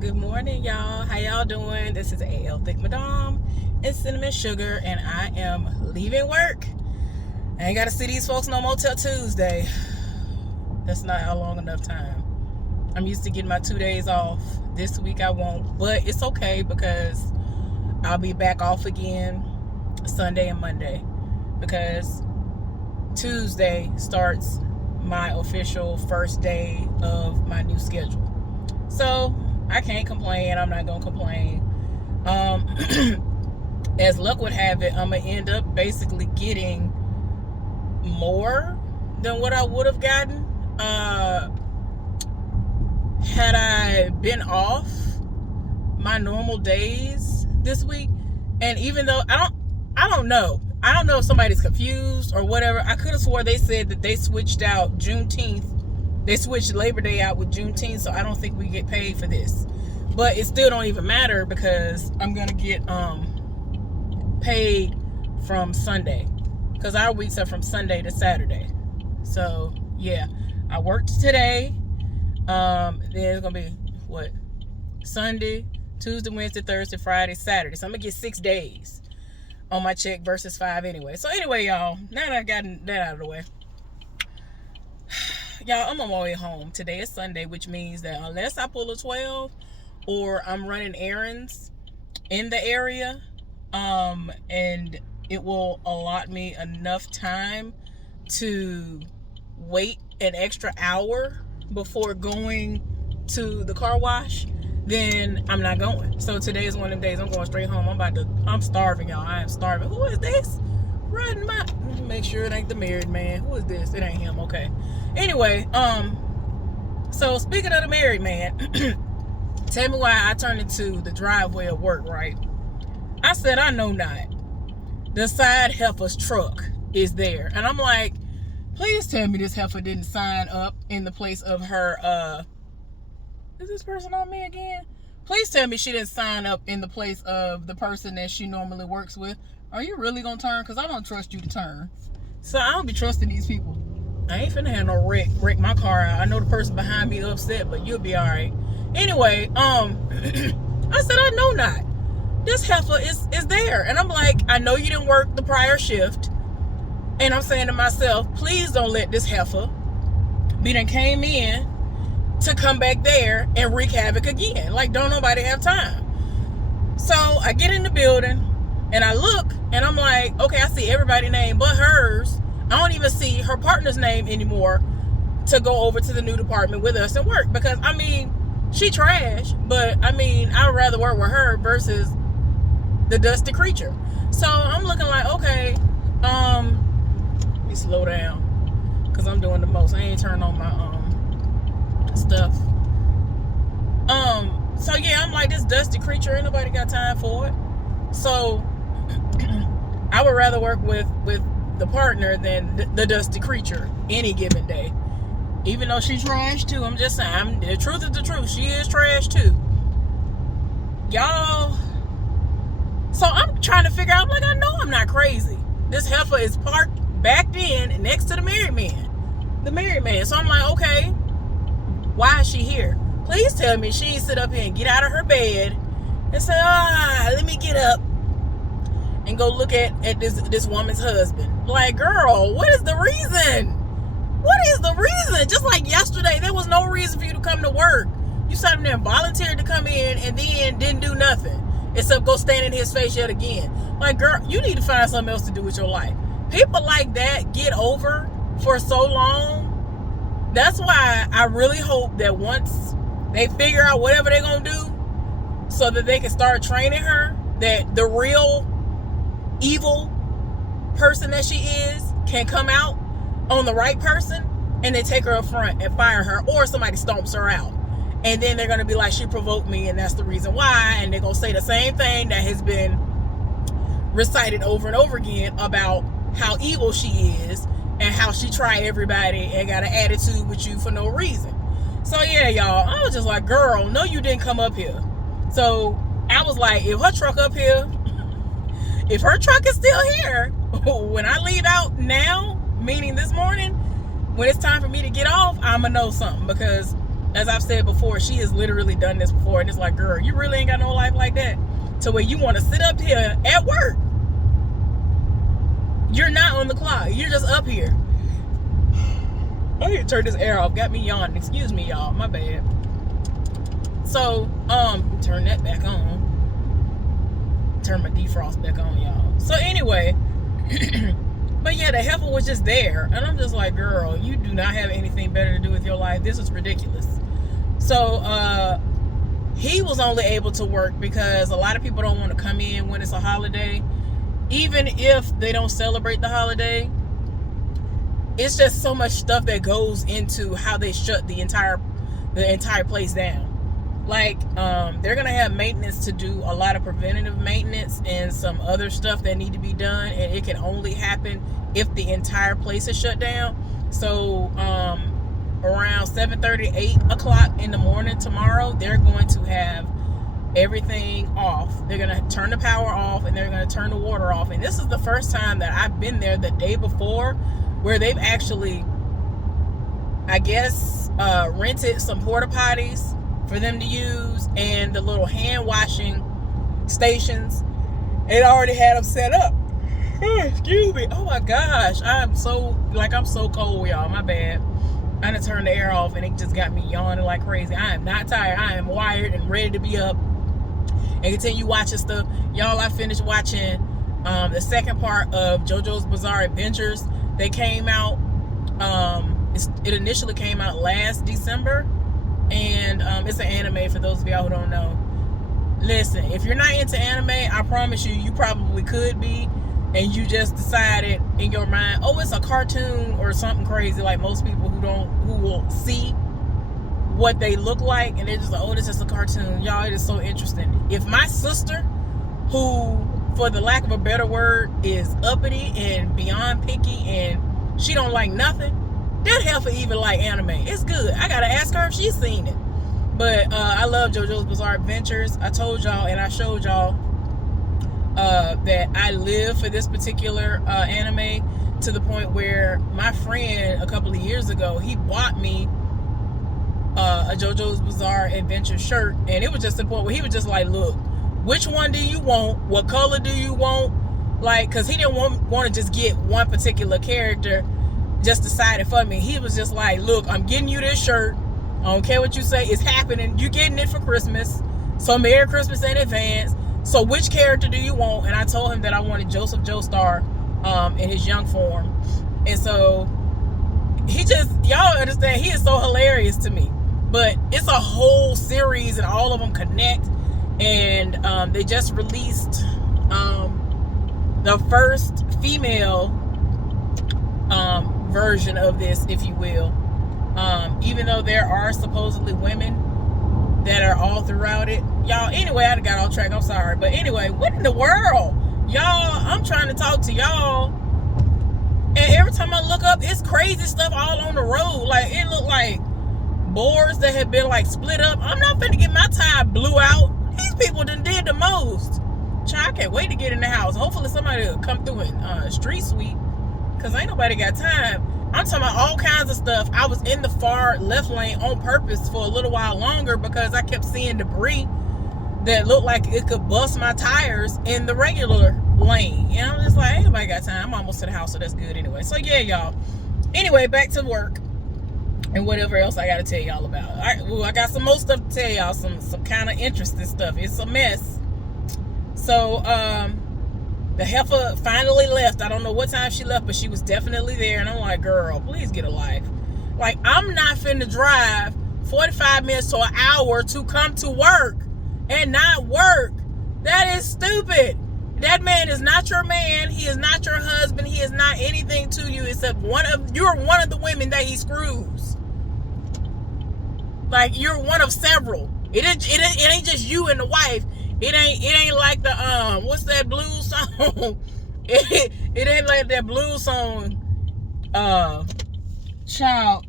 Good morning, y'all. How y'all doing? This is AL Thick Madame and Cinnamon Sugar, and I am leaving work. I ain't got to see these folks no more till Tuesday. That's not a long enough time. I'm used to getting my 2 days off. This week I won't, but it's okay because I'll be back off again Sunday and Monday because Tuesday starts my official first day of my new schedule. So I can't complain. I'm not gonna complain. As luck would have it, I'm gonna end up basically getting more than what I would have gotten had I been off my normal days this week. And even though I don't know if somebody's confused or whatever. I could have swore they said that they switched out Juneteenth. They switched Labor Day out with Juneteenth, so I don't think we get paid for this. But it still don't even matter because I'm gonna get paid from Sunday, because our weeks are from Sunday to Saturday. So yeah, I worked today. Then it's gonna be what? Sunday, Tuesday, Wednesday, Thursday, Friday, Saturday. So I'm gonna get 6 days on my check versus 5 anyway. So anyway, y'all, now that I've gotten that out of the way, y'all, I'm on my way home. Today is Sunday, which means that unless I pull a 12 or I'm running errands in the area, and it will allot me enough time to wait an extra hour before going to the car wash, then I'm not going. So today is one of them days I'm going straight home. I'm starving, y'all. I am starving. Who is this riding my, make sure it ain't the married man. Who is this? It ain't him. Okay. Anyway, so speaking of the married man, tell me why I turned into the driveway of work, right? I said, I know not. The side heifer's truck is there. And I'm like, please tell me this heifer didn't sign up in the place of her, is this person on me again? Please tell me she didn't sign up in the place of the person that she normally works with. Are you really gonna turn? Because I don't trust you to turn. So I don't be trusting these people. I ain't finna have no wreck my car out. I know the person behind me upset, but you'll be alright. Anyway, I said, I know not. This heifer is there. And I'm like, I know you didn't work the prior shift. And I'm saying to myself, please don't let this heifer be done came in to come back there and wreak havoc again. Like, don't nobody have time. So I get in the building and I look and I'm like, okay, I see everybody's name but hers. I don't even see her partner's name anymore to go over to the new department with us and work. Because, I mean, she trash, but, I mean, I'd rather work with her versus the dusty creature. So I'm looking like, okay, let me slow down because I'm doing the most. I ain't turning on my stuff. So yeah, I'm like, this dusty creature, ain't nobody got time for it. So I would rather work with the partner than the dusty creature any given day. Even though she's trash too. I'm just saying, the truth is the truth. She is trash too. Y'all. So I'm trying to figure out, like, I know I'm not crazy. This heifer is parked backed in next to the married man. The married man. So I'm like, okay, why is she here? Please tell me she ain't sit up here and get out of her bed and say, let me get up and go look at this woman's husband. Like, girl, what is the reason? What is the reason? Just like yesterday, there was no reason for you to come to work. You sat up there and volunteered to come in and then didn't do nothing except go stand in his face yet again. Like, girl, you need to find something else to do with your life. People like that get over for so long. That's why I really hope that once they figure out whatever they're going to do so that they can start training her, that the real evil person that she is can come out on the right person, and they take her up front and fire her, or somebody stomps her out. And then they're going to be like, she provoked me and that's the reason why. And they're going to say the same thing that has been recited over and over again about how evil she is and how she tried everybody and got an attitude with you for no reason. So yeah, y'all, I was just like, girl, no, you didn't come up here. So I was like, if her truck up here, if her truck is still here, when I leave out now, meaning this morning, when it's time for me to get off, I'ma know something, because as I've said before, she has literally done this before, and it's like, girl, you really ain't got no life like that to where you want to sit up here at work. You're not on the clock. You're just up here. I need to turn this air off. Got me yawning. Excuse me, y'all. My bad. So, turn that back on. Turn my defrost back on, y'all. So anyway, but yeah, the heifer was just there, and I'm just like, girl, you do not have anything better to do with your life. This is ridiculous. So he was only able to work because a lot of people don't want to come in when it's a holiday, even if they don't celebrate the holiday. It's just so much stuff that goes into how they shut the entire place down. Like, they're gonna have maintenance to do, a lot of preventative maintenance and some other stuff that need to be done, and it can only happen if the entire place is shut down. So around 7:30, 8 o'clock in the morning tomorrow, they're going to have everything off. They're gonna turn the power off, and they're gonna turn the water off. And this is the first time that I've been there the day before where they've actually, I guess, rented some porta potties for them to use, and the little hand washing stations. It already had them set up. Excuse me. Oh my gosh, I'm so cold, y'all. My bad. I done turned the air off, and it just got me yawning like crazy. I am not tired. I am wired and ready to be up and continue watching stuff. Y'all, I finished watching the second part of JoJo's Bizarre Adventures. They came out, it initially came out last December, and it's an anime for those of y'all who don't know. Listen, if you're not into anime, I promise you probably could be, and you just decided in your mind, oh, it's a cartoon or something crazy, like most people who will see what they look like, and they're just like, oh, this is a cartoon. Y'all, it is so interesting. If my sister, who, for the lack of a better word, is uppity and beyond picky, and she don't like nothing, that heifer even like anime. It's good. I gotta ask her if she's seen it. But I love JoJo's Bizarre Adventures. I told y'all and I showed y'all that I live for this particular anime, to the point where my friend a couple of years ago, he bought me a JoJo's Bizarre Adventure shirt, and it was just the point where he was just like, look, which one do you want? What color do you want? Like, because he didn't want to just get one particular character just decided for me. He was just like, look, I'm getting you this shirt. I don't care what you say. It's happening. You're getting it for Christmas. So Merry Christmas in advance. So which character do you want? And I told him that I wanted Joseph Joestar in his young form. And so he just, y'all understand, he is so hilarious to me. But it's a whole series, and all of them connect. And they just released the first female version of this, if you will. Even though there are supposedly women that are all throughout it. Y'all, anyway, I got off track. I'm sorry. But anyway, what in the world? Y'all, I'm trying to talk to y'all, and every time I look up, it's crazy stuff all on the road. Like, it looked like boards that had been like split up. I'm not finna get my tire blew out. These people done did the most. Child, I can't wait to get in the house. Hopefully somebody will come through and street sweep, because ain't nobody got time. I'm talking about all kinds of stuff. I was in the far left lane on purpose for a little while longer because I kept seeing debris that looked like it could bust my tires in the regular lane. And I'm just like, ain't nobody got time. I'm almost to the house, so that's good anyway. So yeah, y'all. Anyway, back to work and whatever else I got to tell y'all about. I got some more stuff to tell y'all, some kind of interesting stuff. It's a mess. So, the heifer finally left. I don't know what time she left, but she was definitely there. And I'm like, girl, please get a life. Like, I'm not finna drive 45 minutes to an hour to come to work and not work. That is stupid. That man is not your man. He is not your husband. He is not anything to you except you're one of the women that he screws. Like, you're one of several. It ain't just you and the wife. It ain't like the what's that blues song? it ain't like that blues song. Child,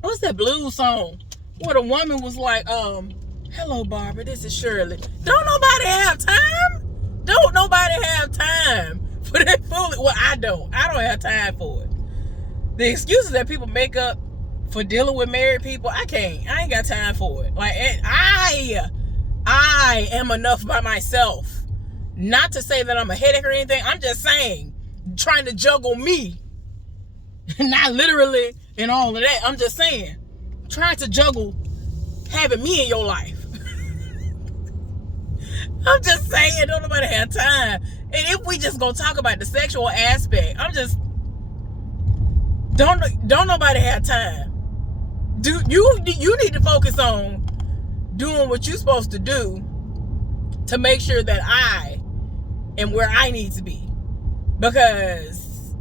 what's that blues song where the woman was like, hello Barbara, this is Shirley. Don't nobody have time? Don't nobody have time for that fool? Well, I don't have time for it. The excuses that people make up for dealing with married people. I ain't got time for it. Like, I am enough by myself. Not to say that I'm a headache or anything. I'm just saying, trying to juggle me. Not literally and all of that. I'm just saying, trying to juggle having me in your life. I'm just saying, don't nobody have time. And if we just gonna talk about the sexual aspect, don't nobody have time. You need to focus on doing what you're supposed to do to make sure that I am where I need to be. Because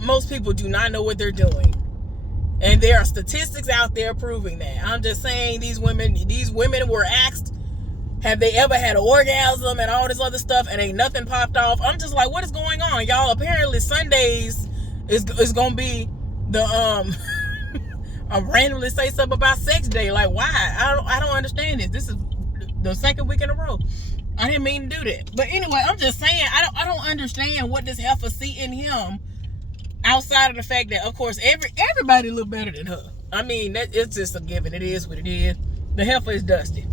most people do not know what they're doing. And there are statistics out there proving that. I'm just saying, these women were asked, have they ever had an orgasm and all this other stuff, and ain't nothing popped off. I'm just like, what is going on, y'all? Apparently Sundays is gonna be the I randomly say something about sex day. Like, why? I don't understand this. This is the second week in a row. I didn't mean to do that. But anyway, I'm just saying, I don't understand what this heifer see in him, outside of the fact that, of course, everybody look better than her. I mean, it's just a given. It is what it is. The heifer is dusty.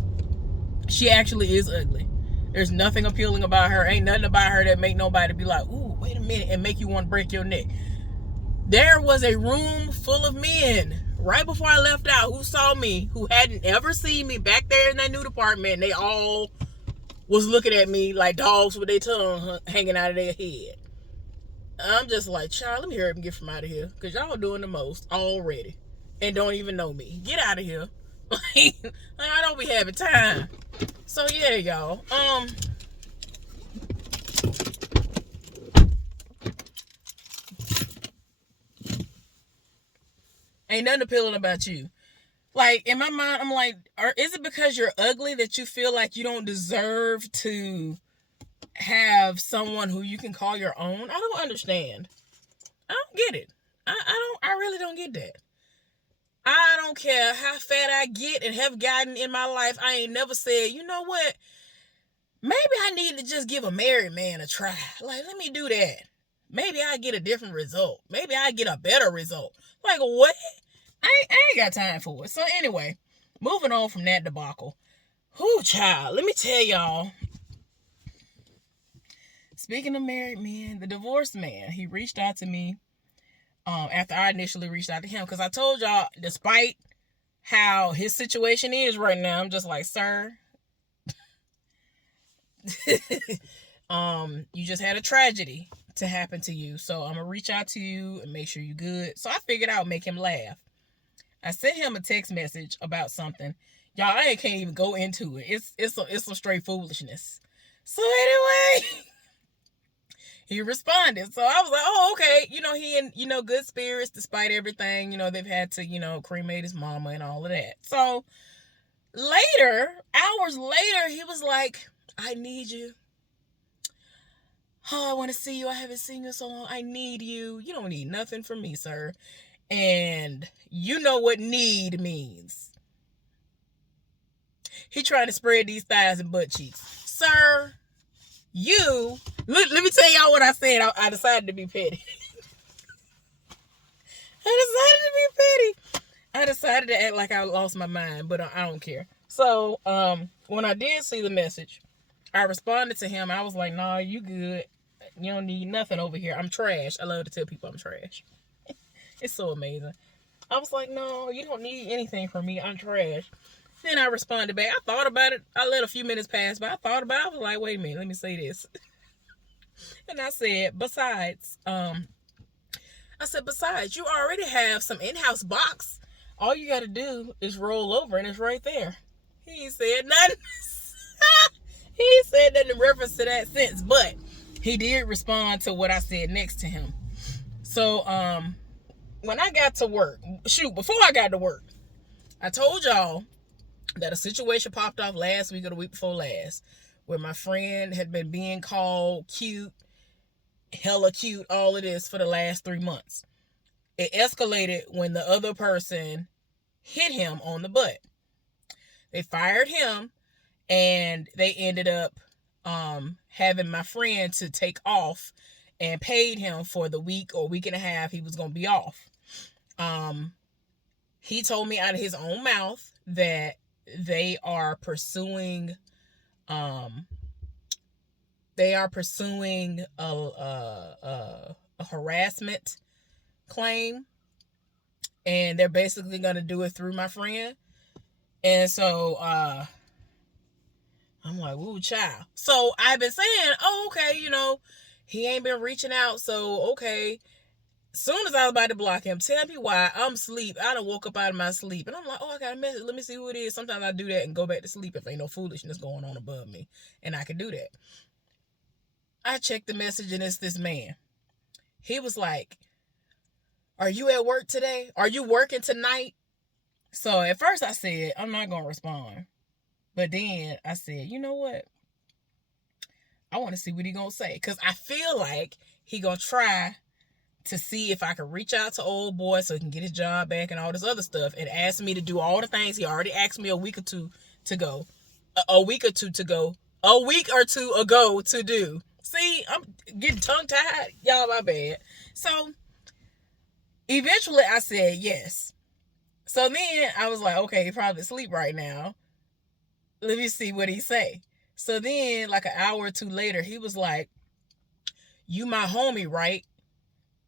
She actually is ugly. There's nothing appealing about her. Ain't nothing about her that make nobody be like, ooh, wait a minute, and make you want to break your neck. There was a room full of men right before I left out who saw me, who hadn't ever seen me back there in that nude apartment, and they all was looking at me like dogs with their tongue hanging out of their head. I'm just like, child, let me hurry up and get from out of here, because y'all doing the most already and don't even know me. Get out of here. I don't be having time. So yeah, y'all. Ain't nothing appealing about you. Like, in my mind, I'm like, is it because you're ugly that you feel like you don't deserve to have someone who you can call your own? I don't understand. I don't get it. I really don't get that. I don't care how fat I get and have gotten in my life. I ain't never said, you know what? Maybe I need to just give a married man a try. Like, let me do that. Maybe I get a different result. Maybe I get a better result. Like, what? I ain't got time for it. So anyway, moving on from that debacle. Whoo, child. Let me tell y'all. Speaking of married men, the divorced man, he reached out to me after I initially reached out to him. Because I told y'all, despite how his situation is right now, I'm just like, sir, you just had a tragedy to happen to you. So I'm going to reach out to you and make sure you're good. So I figured I would make him laugh. I sent him a text message about something. Y'all, I can't even go into it. It's some straight foolishness. So anyway, he responded. So I was like, oh, okay. He in, good spirits despite everything. They've had to, cremate his mama and all of that. So hours later, he was like, I need you. Oh, I want to see you. I haven't seen you so long. I need you. You don't need nothing from me, sir. And you know what need means. He trying to spread these thighs and butt cheeks. Sir, let me tell y'all what I said. I decided to be petty. I decided to act like I lost my mind, but I don't care. So, when I did see the message, I responded to him. I was like, nah, you good. You don't need nothing over here. I'm trash. I love to tell people I'm trash. It's so amazing. I was like, no, you don't need anything from me. I'm trash. Then I responded back. I thought about it. I let a few minutes pass, but I thought about it. I was like, wait a minute. Let me say this. And I said, besides, you already have some in-house box. All you got to do is roll over and it's right there. He said nothing. He said nothing in reference to that sense, but he did respond to what I said next to him. So, when I got to work, before I got to work, I told y'all that a situation popped off last week or the week before last, where my friend had been being called cute, hella cute, all of this for the last 3 months. It escalated when the other person hit him on the butt. They fired him, and they ended up having my friend to take off and paid him for the week or week and a half he was going to be off. he told me out of his own mouth that they are pursuing a harassment claim, and they're basically going to do it through my friend. And so I'm like, ooh, child. So I've been saying, oh, okay, he ain't been reaching out, so okay. Soon as I was about to block him, tell me why I'm asleep. I done woke up out of my sleep. And I'm like, oh, I got a message. Let me see who it is. Sometimes I do that and go back to sleep if ain't no foolishness going on above me. And I can do that. I checked the message and it's this man. He was like, are you at work today? Are you working tonight? So at first I said, I'm not going to respond. But then I said, you know what? I want to see what he going to say. Because I feel like he going to try to see if I can reach out to old boy so he can get his job back and all this other stuff, and ask me to do all the things he already asked me a week or two ago to do. See, I'm getting tongue-tied. Y'all, my bad. So eventually I said yes. So then I was like, okay, he probably asleep right now. Let me see what he say. So then like an hour or two later, he was like, you my homie, right?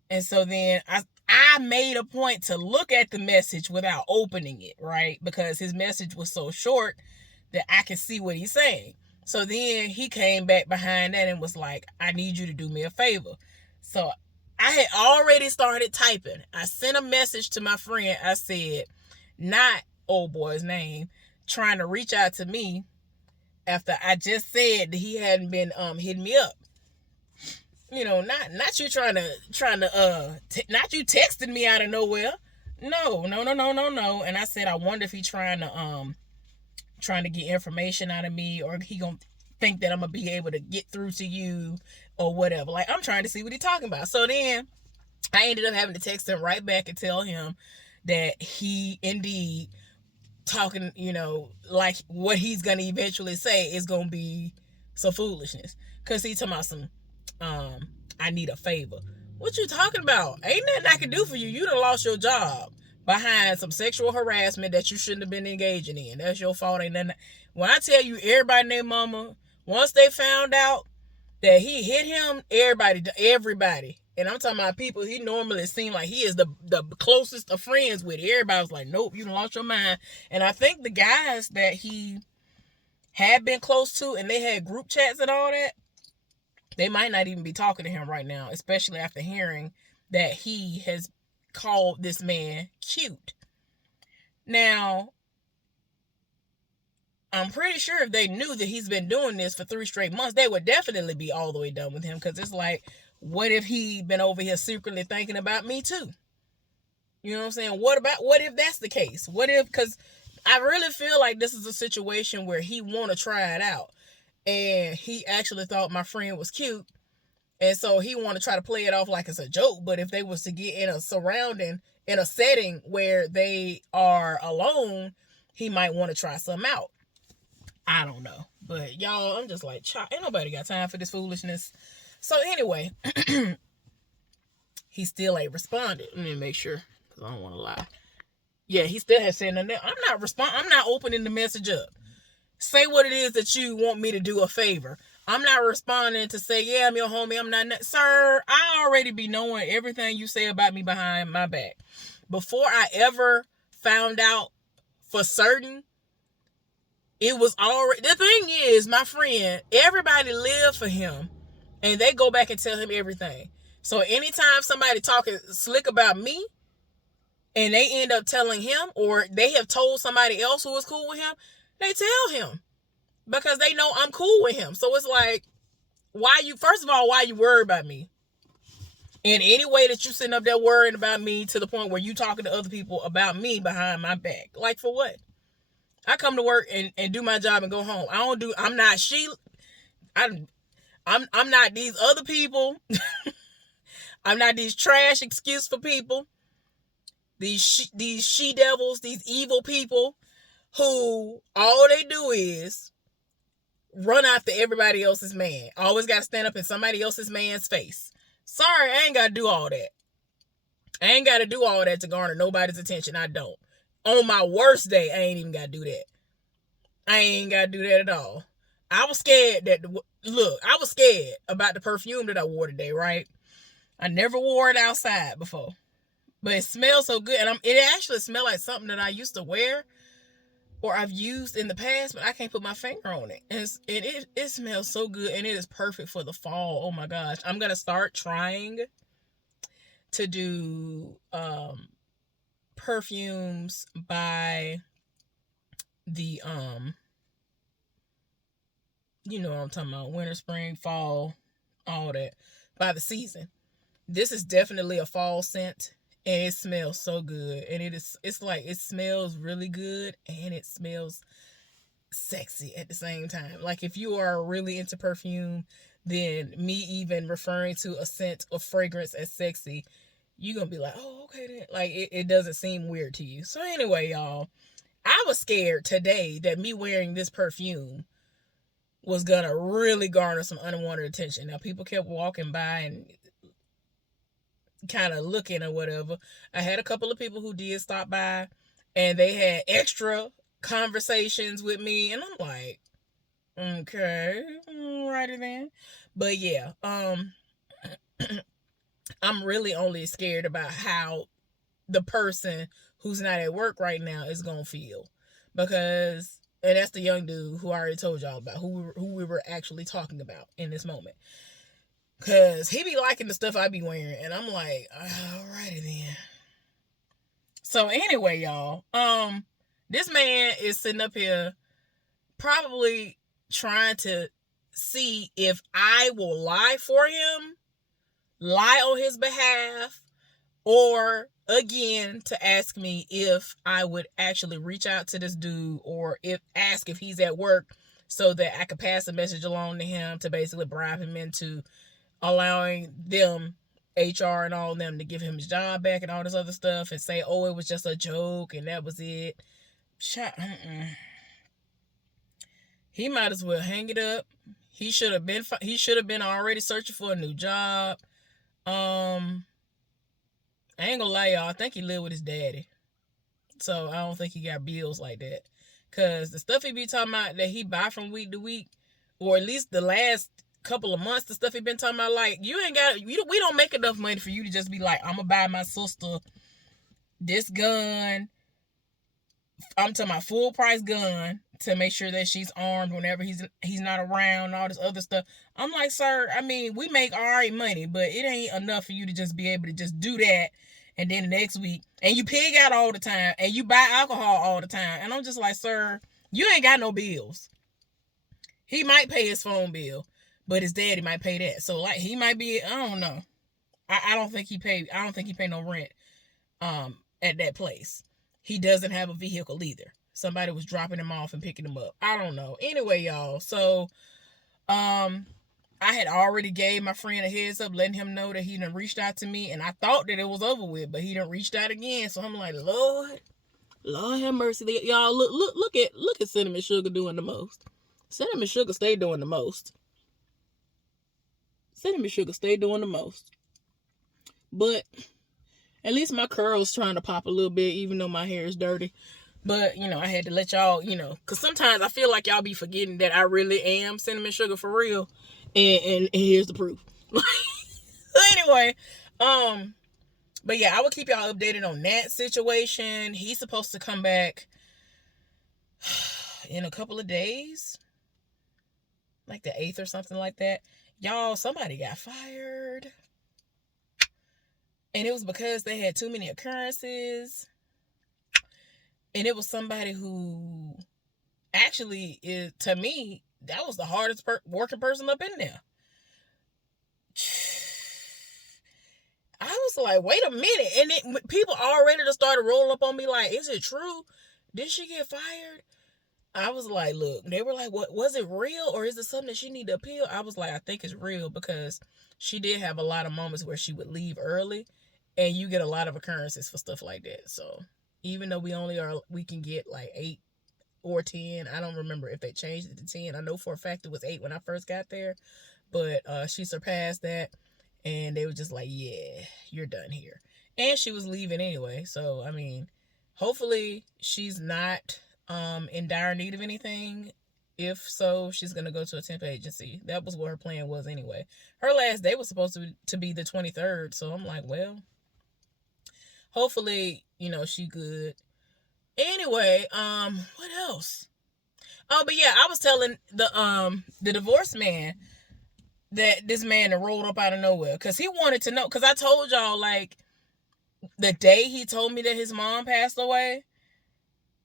And so then I made a point to look at the message without opening it, right? Because his message was so short that I could see what he's saying. So then he came back behind that and was like, I need you to do me a favor. So I had already started typing. I sent a message to my friend. I said, not old boy's name, trying to reach out to me after I just said that he hadn't been hitting me up. Not you not you texting me out of nowhere. No. And I said, I wonder if he trying to get information out of me, or he gonna think that I'm gonna be able to get through to you or whatever. Like, I'm trying to see what he talking about. So then I ended up having to text him right back and tell him that he indeed talking, like what he's gonna eventually say is gonna be some foolishness. Cause he talking about some I need a favor. What you talking about? Ain't nothing I can do for you. You done lost your job behind some sexual harassment that you shouldn't have been engaging in. That's your fault. Ain't nothing. When I tell you, everybody and their mama, once they found out that he hit him, everybody, and I'm talking about people he normally seemed like he is the closest of friends with. Everybody was like, nope, you done lost your mind. And I think the guys that he had been close to, and they had group chats and all that, they might not even be talking to him right now, especially after hearing that he has called this man cute. Now, I'm pretty sure if they knew that he's been doing this for 3 straight months, they would definitely be all the way done with him. Because it's like, what if he been over here secretly thinking about me too? You know what I'm saying? What if that's the case? Because I really feel like this is a situation where he want to try it out. And he actually thought my friend was cute. And so he want to try to play it off like it's a joke. But if they was to get in a setting where they are alone, he might want to try something out. I don't know. But y'all, I'm just like, ain't nobody got time for this foolishness. So anyway, he still ain't responded. Let me make sure, because I don't want to lie. Yeah, he still has said nothing. I'm not opening the message up. Say what it is that you want me to do a favor. I'm not responding to say, yeah, I'm your homie. I'm not. Sir, I already be knowing everything you say about me behind my back. Before I ever found out for certain, it was already. The thing is, my friend, everybody lived for him, and they go back and tell him everything. So anytime somebody talking slick about me, and they end up telling him, or they have told somebody else who was cool with him, they tell him, because they know I'm cool with him. So it's like, first of all, why you worried about me? In any way that you sitting up there worrying about me to the point where you talking to other people about me behind my back. Like, for what? I come to work and do my job and go home. I'm not I'm not these other people. I'm not these trash excuse for people. These she devils, these evil people who all they do is run after everybody else's man. Always got to stand up in somebody else's man's face. Sorry, I ain't got to do all that. I ain't got to do all that to garner nobody's attention. I don't. On my worst day, I ain't even got to do that. I ain't got to do that at all. I was scared that, I was scared about the perfume that I wore today, right? I never wore it outside before. But it smells so good. And it actually smells like something that I used to wear or I've used in the past, but I can't put my finger on it. It smells so good, and it is perfect for the fall. Oh my gosh. I'm going to start trying to do perfumes by the you know what I'm talking about, winter, spring, fall, all that, by the season. This is definitely a fall scent, and it smells so good. And it's like, it smells really good and it smells sexy at the same time. Like, if you are really into perfume, then me even referring to a scent or fragrance as sexy, you're gonna be like, oh, okay then. Like, it doesn't seem weird to you. So anyway, y'all, I was scared today that me wearing this perfume was gonna really garner some unwanted attention. Now, people kept walking by and kind of looking or whatever. I had a couple of people who did stop by, and they had extra conversations with me, and I'm like, okay, alrighty then. But yeah, I'm really only scared about how the person who's not at work right now is gonna feel, because, and that's the young dude who I already told y'all about, who we were actually talking about in this moment. Cause he be liking the stuff I be wearing, and I'm like, alrighty then. So anyway, y'all, this man is sitting up here probably trying to see if I will lie for him, lie on his behalf, or again to ask me if I would actually reach out to this dude, or ask if he's at work so that I could pass a message along to him to basically bribe him into allowing them, HR and all of them, to give him his job back and all this other stuff, and say, oh, it was just a joke and that was it. He might as well hang it up. He should have been already searching for a new job. I ain't gonna lie, y'all, I think he lived with his daddy, so I don't think he got bills like that. Cause the stuff he be talking about that he buy from week to week, or at least the last couple of months, the stuff he been talking about, like, we don't make enough money for you to just be like, I'm gonna buy my sister this gun. I'm talking about full price gun to make sure that she's armed whenever he's not around, all this other stuff. I'm like, sir, I mean, we make all right money, but it ain't enough for you to just be able to just do that, and then the next week, and you pig out all the time, and you buy alcohol all the time. And I'm just like, sir, you ain't got no bills. He might pay his phone bill, but his daddy might pay that. So, like, he might be, I don't know. I don't think he paid no rent at that place. He doesn't have a vehicle either. Somebody was dropping him off and picking him up. I don't know. Anyway, y'all, so I had already gave my friend a heads up, letting him know that he done reached out to me, and I thought that it was over with, but he done reached out again. So I'm like, Lord have mercy. Y'all, look at Cinnamon Sugar doing the most. Cinnamon Sugar stay doing the most. Cinnamon Sugar stay doing the most. But at least my curls trying to pop a little bit, even though my hair is dirty. But, I had to let y'all, because sometimes I feel like y'all be forgetting that I really am Cinnamon Sugar for real. And here's the proof. So anyway, but yeah, I will keep y'all updated on that situation. He's supposed to come back in a couple of days, like the 8th or something like that. Y'all, somebody got fired. And it was because they had too many occurrences. And it was somebody who actually, to me, that was the hardest working person up in there. I was like, wait a minute. And people already just started rolling up on me like, is it true? Did she get fired? I was like, look, they were like, what, was it real, or is it something that she need to appeal? I was like, I think it's real, because she did have a lot of moments where she would leave early, and you get a lot of occurrences for stuff like that. So even though we can get like 8 or 10, I don't remember if they changed it to 10. I know for a fact it was 8 when I first got there, but she surpassed that, and they were just like, yeah, you're done here. And she was leaving anyway, so I mean, Hopefully she's not in dire need of anything. If so, she's gonna go to a temp agency. That was what her plan was anyway. Her last day was supposed to be the 23rd, so I'm like, well, hopefully, she good. Anyway, what else? Oh, but yeah, I was telling the divorced man that this man that rolled up out of nowhere, because he wanted to know, because I told y'all, like, the day he told me that his mom passed away,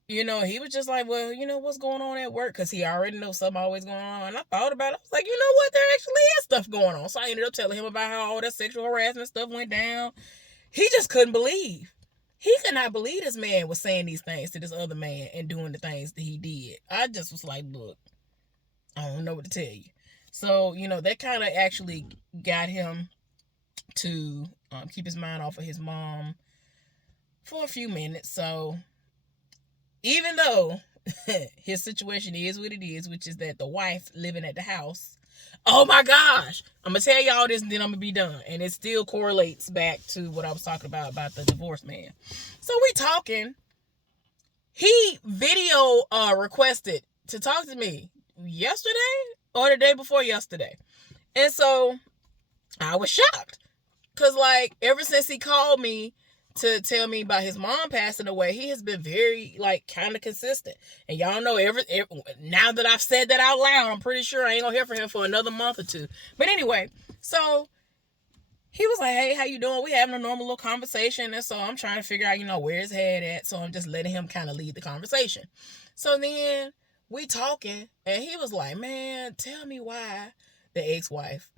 he was just like, well, what's going on at work? Because he already knows something always going on. And I thought about it. I was like, you know what? There actually is stuff going on. So I ended up telling him about how all that sexual harassment stuff went down. He just couldn't believe. He could not believe this man was saying these things to this other man and doing the things that he did. I just was like, look, I don't know what to tell you. So, that kind of actually got him to keep his mind off of his mom for a few minutes. So, even though his situation is what it is, which is that the wife living at the house, oh my gosh, I'm going to tell y'all this and then I'm going to be done. And it still correlates back to what I was talking about the divorce man. So we talking. He video requested to talk to me yesterday or the day before yesterday. And so I was shocked. Because, like, ever since he called me to tell me about his mom passing away, he has been very, like, kind of consistent. And y'all know, now that I've said that out loud, I'm pretty sure I ain't gonna hear from him for another month or two. But anyway, so he was like, hey, how you doing? We having a normal little conversation. And so I'm trying to figure out, where his head at. So I'm just letting him kind of lead the conversation. So then we talking, and he was like, man, tell me why the ex-wife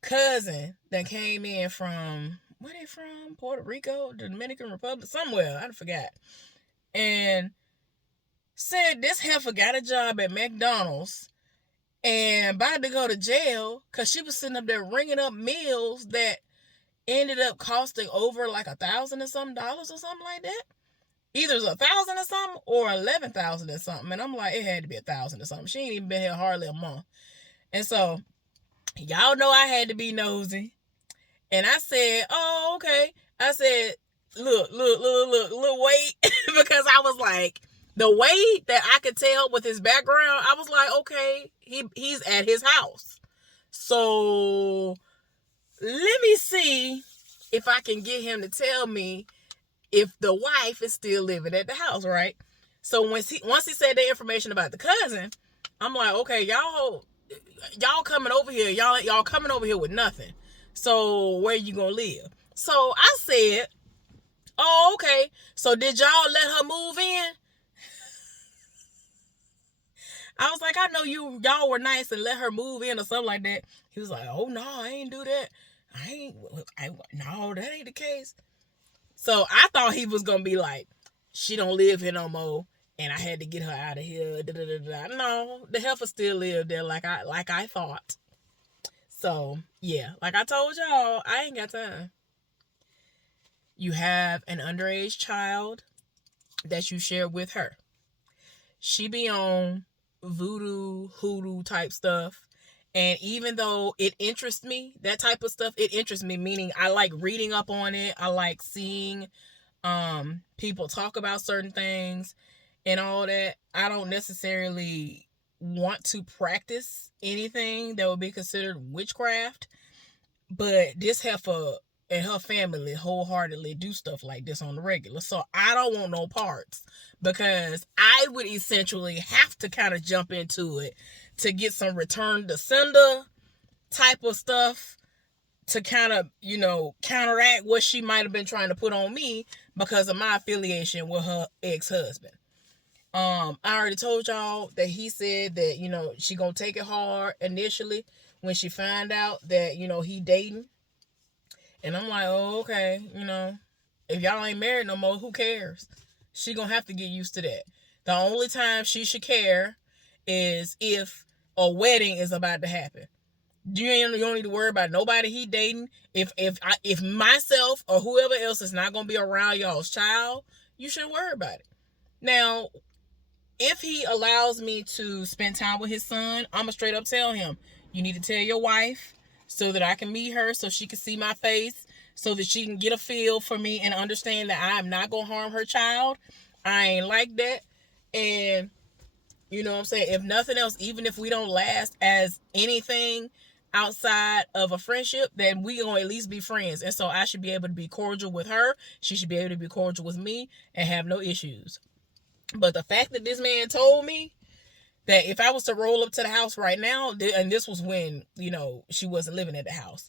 cousin that came in from, where they from? Puerto Rico, the Dominican Republic, somewhere, I forgot. And said this heifer got a job at McDonald's and about to go to jail because she was sitting up there ringing up meals that ended up costing over like $1,000 or something or something like that. Either it was $1,000 or something or $11,000 or something. And I'm like, it had to be $1,000 or something. She ain't even been here hardly a month. And so y'all know I had to be nosy. And I said, oh, okay. I said, look, wait. Because I was like, the way that I could tell with his background, I was like, okay, he's at his house. So let me see if I can get him to tell me if the wife is still living at the house, right? So once he said the information about the cousin, I'm like, okay, y'all coming over here, y'all coming over here with nothing. So where you gonna live? So I said, oh, okay. So did y'all let her move in? I was like, I know y'all were nice and let her move in or something like that. He was like, oh no, I ain't do that. No, that ain't the case. So I thought he was gonna be like, she don't live here no more, and I had to get her out of here. No, the heifer still lived there like I thought. So yeah, like I told y'all, I ain't got time. You have an underage child that you share with her. She be on voodoo, hoodoo type stuff. And even though it interests me, that type of stuff, it interests me, meaning I like reading up on it. I like seeing people talk about certain things and all that. I don't necessarily want to practice anything that would be considered witchcraft. But this heifer and her family wholeheartedly do stuff like this on the regular. So I don't want no parts, because I would essentially have to kind of jump into it to get some return to sender type of stuff to kind of, counteract what she might have been trying to put on me because of my affiliation with her ex-husband. I already told y'all that he said that, she gonna take it hard initially when she find out that, he dating. And I'm like, oh, okay, if y'all ain't married no more, who cares? She gonna have to get used to that. The only time she should care is if a wedding is about to happen. You don't need to worry about nobody he dating. If myself or whoever else is not gonna be around y'all's child, you shouldn't worry about it. Now, if he allows me to spend time with his son, I'm gonna straight up tell him, you need to tell your wife so that I can meet her, so she can see my face, so that she can get a feel for me and understand that I'm not gonna harm her child. I ain't like that. And you know what I'm saying? If nothing else, even if we don't last as anything outside of a friendship, then we gonna at least be friends. And so I should be able to be cordial with her. She should be able to be cordial with me and have no issues. But the fact that this man told me that if I was to roll up to the house right now, and this was when, you know, she wasn't living at the house.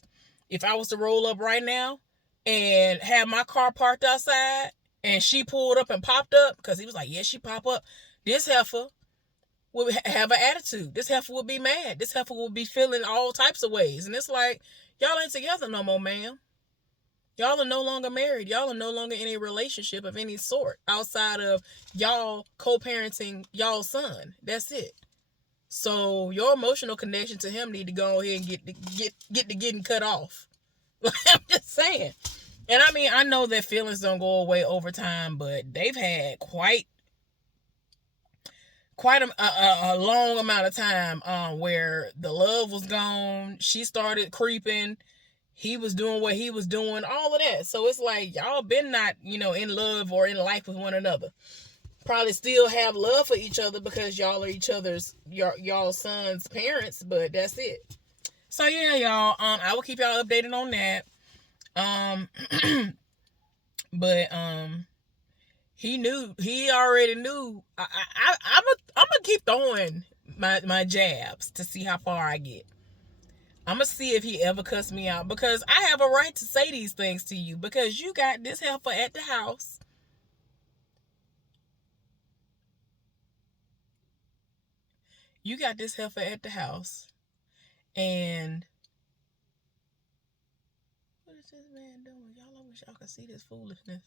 If I was to roll up right now and have my car parked outside and she pulled up and popped up, because he was like, yeah, she pop up, this heifer would have an attitude. This heifer would be mad. This heifer would be feeling all types of ways. And it's like, y'all ain't together no more, ma'am. Y'all are no longer married. Y'all are no longer in a relationship of any sort outside of y'all co-parenting y'all's son. That's it. So your emotional connection to him need to go ahead and get to getting cut off. I'm just saying. And I mean, I know that feelings don't go away over time, but they've had quite a long amount of time where the love was gone. She started creeping. He was doing what he was doing, all of that. So it's like y'all been not, you know, in love or in life with one another. Probably still have love for each other because y'all are each other's y'all son's parents, but that's it. So yeah, y'all. I will keep y'all updated on that. But he already knew. I'm gonna keep throwing my jabs to see how far I get. I'm gonna see if he ever cuss me out, because I have a right to say these things to you, because you got this heifer at the house. You got this heifer at the house, and what is this man doing? Y'all, I wish y'all could see this foolishness.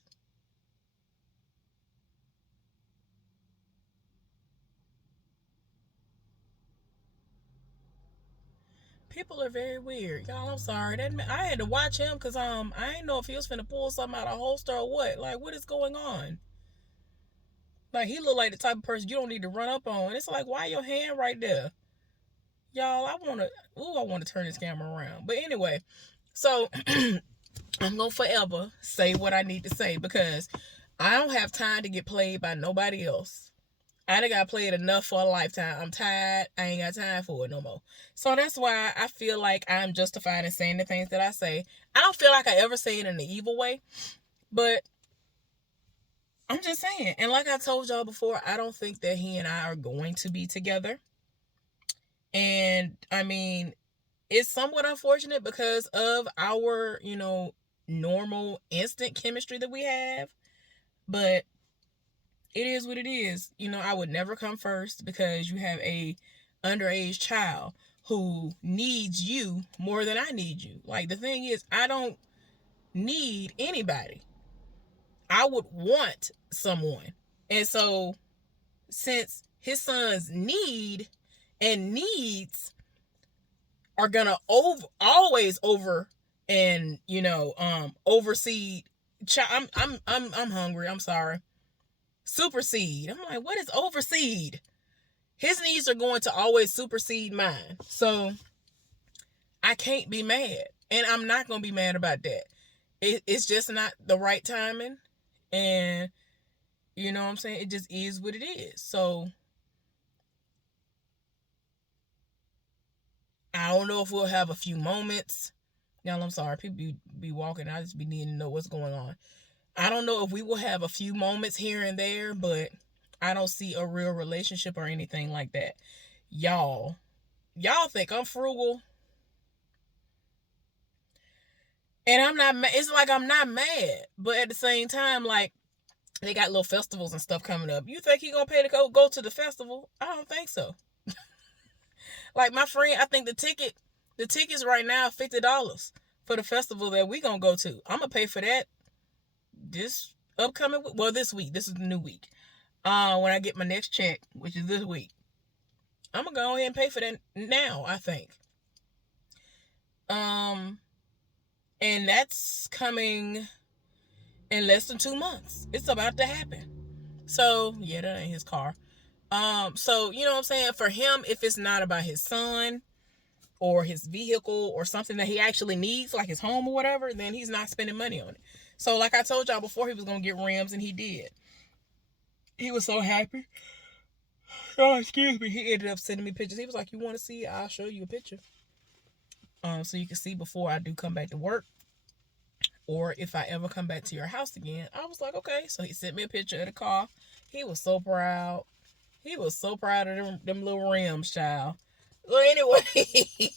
People are very weird, y'all. I'm sorry. That I had to watch him because I didn't know if he was finna pull something out of a holster or what. Like, what is going on? Like, he looked like the type of person you don't need to run up on. It's like, why your hand right there? Y'all, I want to turn this camera around. But anyway, so I'm going to forever say what I need to say, because I don't have time to get played by nobody else. I done got played enough for a lifetime. I'm tired. I ain't got time for it no more. So that's why I feel like I'm justified in saying the things that I say. I don't feel like I ever say it in an evil way, but I'm just saying. And like I told y'all before, I don't think that he and I are going to be together. And I mean, it's somewhat unfortunate because of our, you know, normal instant chemistry that we have. But it is what it is. You know, I would never come first because you have a underage child who needs you more than I need you. Like, the thing is, I don't need anybody. I would want someone. And so, since his son's need and needs are gonna always over and, you know, oversee I'm hungry. I'm sorry. Supersede. I'm like, what is oversede? His needs are going to always supersede mine. So I can't be mad. And I'm not going to be mad about that. It's just not the right timing. And you know what I'm saying? It just is what it is. So I don't know if we'll have a few moments. Y'all, I'm sorry. People be walking. I just be needing to know what's going on. I don't know if we will have a few moments here and there, but I don't see a real relationship or anything like that. Y'all think I'm frugal. And I'm not mad. It's like I'm not mad. But at the same time, like, they got little festivals and stuff coming up. You think he gonna pay to go to the festival? I don't think so. Like, my friend, I think the tickets right now are $50 for the festival that we gonna go to. I'm gonna pay for that this upcoming, well, this week. This is the new week. When I get my next check, which is this week, I'm gonna go ahead and pay for that now, I think. And that's coming in less than 2 months. It's about to happen. So yeah, that ain't his car. So you know what I'm saying? For him, if it's not about his son or his vehicle or something that he actually needs, like his home or whatever, then he's not spending money on it. So like I told y'all before, he was going to get rims, and he did. He was so happy. Oh, excuse me. He ended up sending me pictures. He was like, you want to see? I'll show you a picture. So you can see before I do come back to work, or if I ever come back to your house again. I was like, okay. So he sent me a picture of the car. He was so proud. He was so proud of them little rims, child. Well, anyway.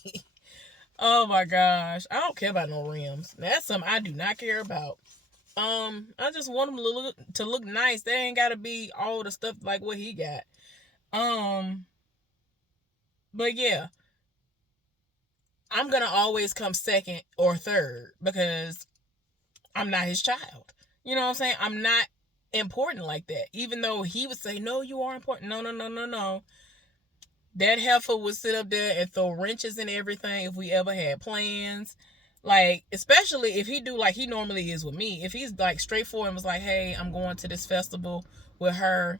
Oh my gosh. I don't care about no rims. That's something I do not care about. I just want them to look nice. They ain't gotta be all the stuff like what he got. But yeah. I'm gonna always come second or third because I'm not his child. You know what I'm saying? I'm not important like that. Even though he would say, no, you are important. No. That heifer would sit up there and throw wrenches and everything if we ever had plans. Like, especially if he do like he normally is with me. If he's like straightforward and was like, hey, I'm going to this festival with her.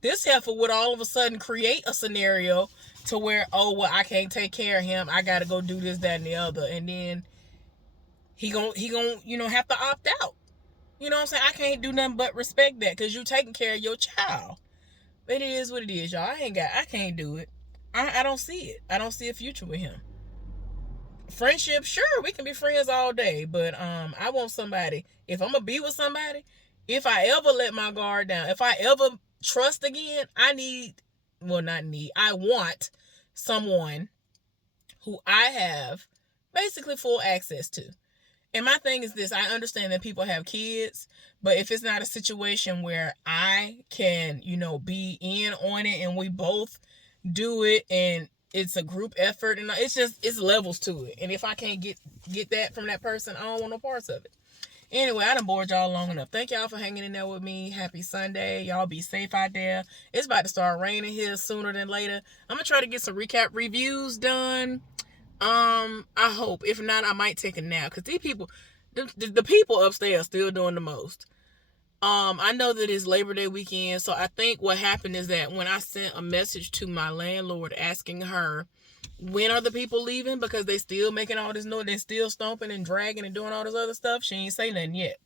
This heifer would all of a sudden create a scenario to where, oh, well, I can't take care of him. I got to go do this, that, and the other. And then he gon' have to opt out. You know what I'm saying? I can't do nothing but respect that because you taking care of your child. But it is what it is, y'all. I can't do it. I don't see it. I don't see a future with him. Friendship, sure, we can be friends all day, but I want somebody. If I'm gonna be with somebody, if I ever let my guard down, if I ever trust again, I want someone who I have basically full access to. And my thing is this, I understand that people have kids, but if it's not a situation where I can, be in on it and we both do it and it's a group effort and it's levels to it. And if I can't get that from that person, I don't want no parts of it. Anyway, I done bored y'all long enough. Thank y'all for hanging in there with me. Happy Sunday. Y'all be safe out there. It's about to start raining here sooner than later. I'm going to try to get some recap reviews done. I hope. If not, I might take a nap. Because these people, the people upstairs are still doing the most. I know that it's Labor Day weekend. So I think what happened is that when I sent a message to my landlord asking her, when are the people leaving? Because they still making all this noise. They still stomping and dragging and doing all this other stuff. She ain't say nothing yet.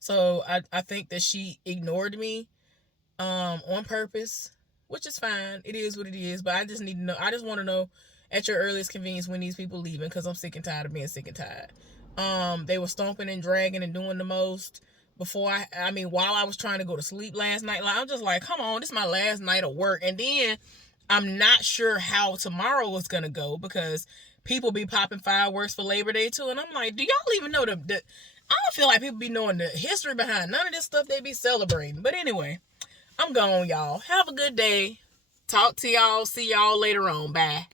So I think that she ignored me on purpose, which is fine. It is what it is. But I just need to know. I just want to know at your earliest convenience when these people leaving, because I'm sick and tired of being sick and tired. They were stomping and dragging and doing the most before while I was trying to go to sleep last night. Like, I'm just like, come on, this is my last night of work. And then I'm not sure how tomorrow is going to go because people be popping fireworks for Labor Day too. And I'm like, do y'all even know I don't feel like people be knowing the history behind none of this stuff they be celebrating. But anyway, I'm gone, y'all. Have a good day. Talk to y'all. See y'all later on. Bye.